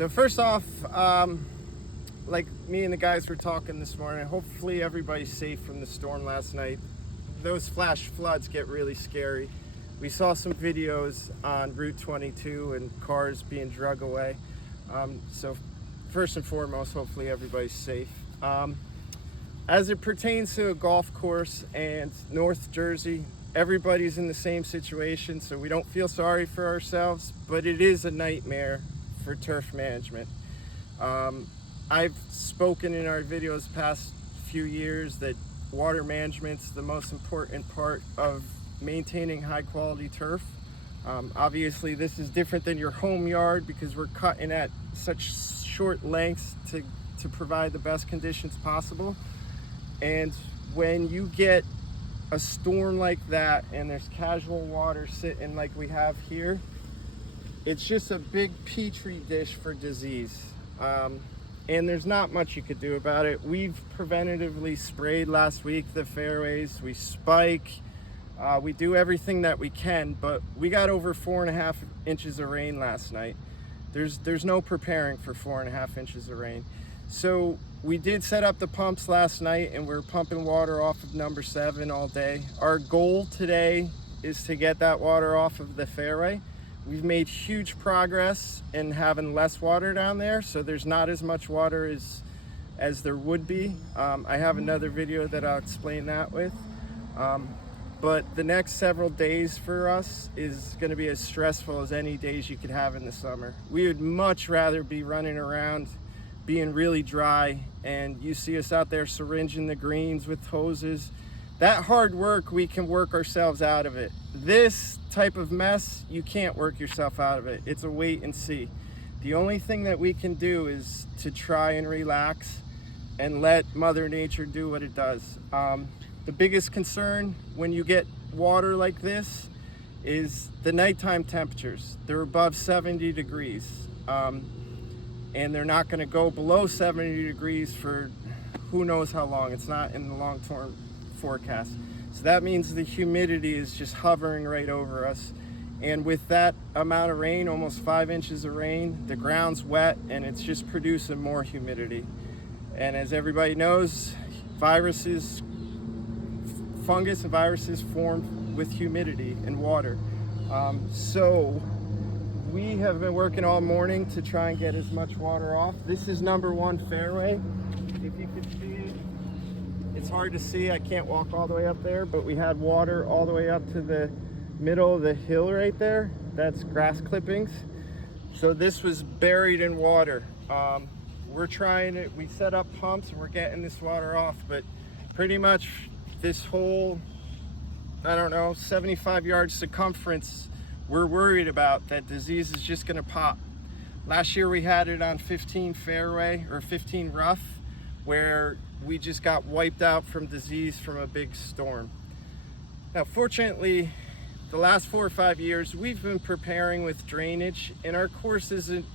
So first off, like me and the guys were talking this morning, hopefully everybody's safe from the storm last night. Those flash floods get really scary. We saw some videos on Route 22 and cars being drug away. So first and foremost, hopefully everybody's safe. As it pertains to a golf course and North Jersey, everybody's in the same situation, so we don't feel sorry for ourselves, but it is a nightmare for turf management. I've spoken in our videos past few years that water management's the most important part of maintaining high quality turf. Obviously this is different than your home yard because we're cutting at such short lengths to provide the best conditions possible. And when you get a storm like that and there's casual water sitting like we have here, it's just a big petri dish for disease. And there's not much you could do about it. We've preventatively sprayed last week the fairways, we spike, we do everything that we can, but we got over 4.5 inches of rain last night. There's no preparing for 4.5 inches of rain. So we did set up the pumps last night and we're pumping water off of number 7 all day. Our goal today is to get that water off of the fairway. We've made huge progress in having less water down there, so there's not as much water as there would be. I have another video that I'll explain that with. But the next several days for us is going to be as stressful as any days you could have in the summer. We would much rather be running around being really dry, and you see us out there syringing the greens with hoses. That hard work, we can work ourselves out of it. This type of mess, you can't work yourself out of it. It's a wait and see. The only thing that we can do is to try and relax and let Mother Nature do what it does. The biggest concern when you get water like this is the nighttime temperatures. They're above 70 degrees. And they're not going to go below 70 degrees for who knows how long. It's not in the long-term forecast. So that means the humidity is just hovering right over us. And with that amount of rain, almost 5 inches of rain, the ground's wet and it's just producing more humidity. And as everybody knows, fungus and viruses form with humidity and water. So we have been working all morning to try and get as much water off. This is number 1 fairway. If you can see it, it's hard to see. I can't walk all the way up there, but we had water all the way up to the middle of the hill right there. That's grass clippings. So this was buried in water. We're trying it. We set up pumps and we're getting this water off, but pretty much this whole, 75 yard circumference, we're worried about that disease is just gonna pop. Last year we had it on 15 fairway or 15 rough, where we just got wiped out from disease from a big storm. Now fortunately, the last 4 or 5 years we've been preparing with drainage, and our course isn't,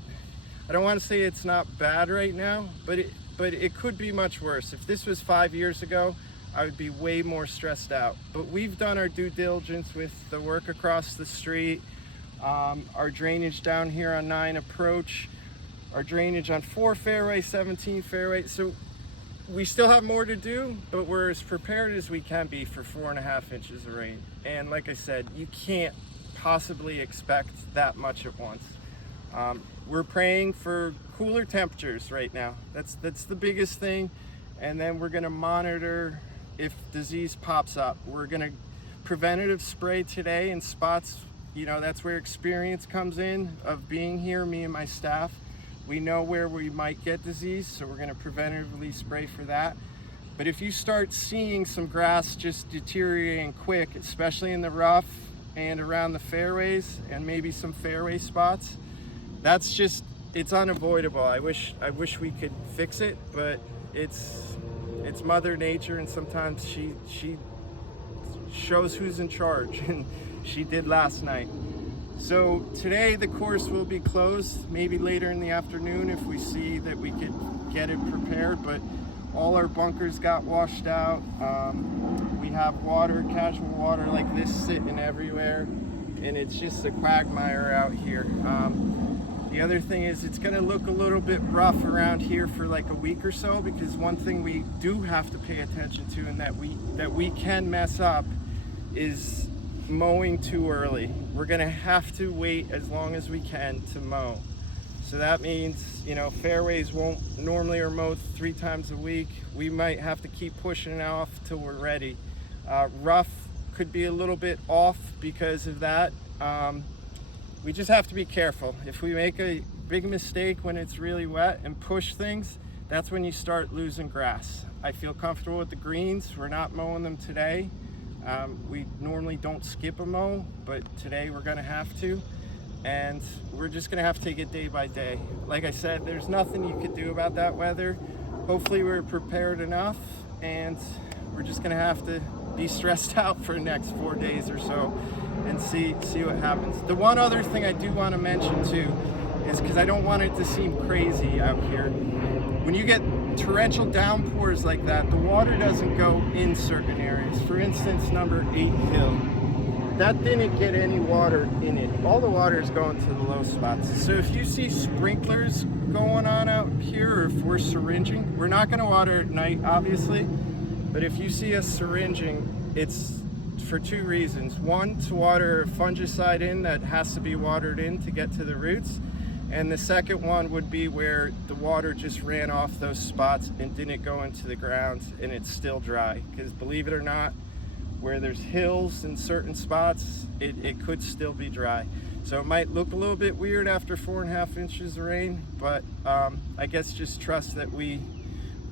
I don't want to say it's not bad right now, but it could be much worse. If this was 5 years ago, I would be way more stressed out. But we've done our due diligence with the work across the street, our drainage down here on 9 approach, our drainage on 4 fairway, 17 fairway. So we still have more to do, but we're as prepared as we can be for 4.5 inches of rain. And like I said, you can't possibly expect that much at once. We're praying for cooler temperatures right now. That's the biggest thing. And then we're gonna monitor if disease pops up. We're gonna preventative spray today in spots, that's where experience comes in of being here, me and my staff. We know where we might get disease, so we're gonna preventatively spray for that. But if you start seeing some grass just deteriorating quick, especially in the rough and around the fairways and maybe some fairway spots, it's unavoidable. I wish we could fix it, but it's Mother Nature, and sometimes she shows who's in charge, and she did last night. So today the course will be closed, maybe later in the afternoon if we see that we could get it prepared, but all our bunkers got washed out. We have water, casual water like this sitting everywhere, and it's just a quagmire out here. The other thing is it's going to look a little bit rough around here for like a week or so, because one thing we do have to pay attention to and that we can mess up is mowing too early. We're going to have to wait as long as we can to mow. So that means, you know, fairways won't normally are mowed 3 times a week. We might have to keep pushing it off till we're ready. Rough could be a little bit off because of that. We just have to be careful. If we make a big mistake when it's really wet and push things, that's when you start losing grass. I feel comfortable with the greens. We're not mowing them today. We normally don't skip a mow, but today we're gonna have to. And we're just gonna have to take it day by day. Like I said, there's nothing you could do about that weather. Hopefully we're prepared enough, and we're just gonna have to be stressed out for the next 4 days or so and see what happens. The one other thing I do want to mention too is, because I don't want it to seem crazy out here, when you get torrential downpours like that, the water doesn't go in certain areas. For instance, number 8 hill, that didn't get any water in it. All the water is going to the low spots. So if you see sprinklers going on out here, or if we're syringing, we're not going to water at night obviously, but if you see us syringing, it's for 2 reasons. One, to water a fungicide in that has to be watered in to get to the roots. And the second one would be where the water just ran off those spots and didn't go into the ground and it's still dry. Because believe it or not, where there's hills in certain spots, it could still be dry. So it might look a little bit weird after 4.5 inches of rain, but I guess just trust that we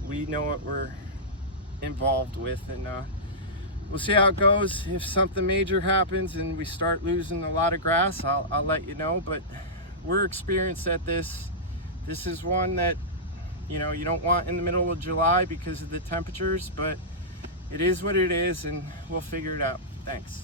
know what we're involved with, and we'll see how it goes. If something major happens and we start losing a lot of grass, I'll let you know, but we're experienced at this. This is one that, you know, you don't want in the middle of July because of the temperatures, but it is what it is, and we'll figure it out. Thanks.